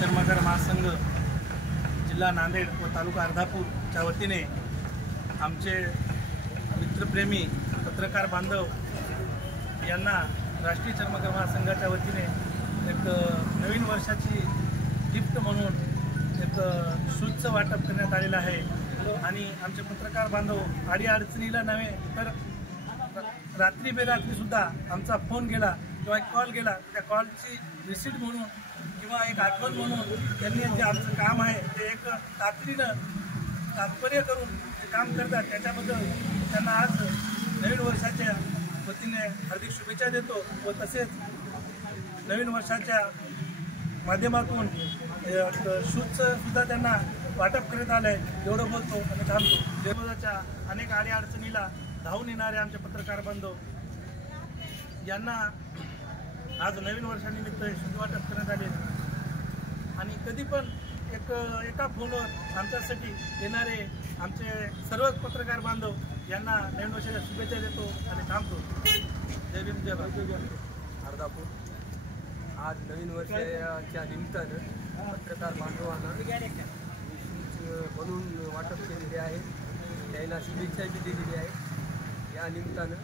चर्मकार महासंघ जिल्हा नांदेड व तालुका अर्धापूरच्या वतीने आमचे मित्रप्रेमी पत्रकार बांधव यांना राष्ट्रीय चर्मकार महासंघाच्या वतीने एक नवीन वर्षाची गिफ्ट म्हणून एक शूजचं वाटप करण्यात आलेलं आहे। आणि आमचे पत्रकार बांधव अडीअडचणीला नव्हे तर रात्री बेरात्रीसुद्धा आमचा फोन गेला किंवा एक कॉल गेला, त्या कॉलची रिसीट म्हणून किंवा एक आठवण म्हणून त्यांनी जे आमचं काम आहे ते एक तातडीनं तात्पर्य करून जे काम करतात त्याच्याबद्दल त्यांना आज नवीन वर्षाच्या वतीने हार्दिक शुभेच्छा देतो व तसेच नवीन वर्षाच्या माध्यमातून शूजचं सुद्धा त्यांना वाटप करण्यात आलं आहे। एवढं बोलतो आणि थांबतो। देवदाच्या अनेक अडीअडचणीला धावून येणारे आमचे पत्रकार बांधव यांना आज नवीन वर्षानिमित्त शूज वाटप करण्यात आले आणि कधी पण एका फोनवर आमच्यासाठी येणारे आमचे सर्वच पत्रकार बांधव यांना नवीन वर्षाच्या शुभेच्छा देतो आणि थांबतो। जय भीम जय भारत। अर्धापूर आज नवीन वर्षाच्या निमित्तानं पत्रकार बांधवांना शूज बनवून वाटप केलेले आहे, त्याला शुभेच्छा दिलेली आहे। या निमित्तानं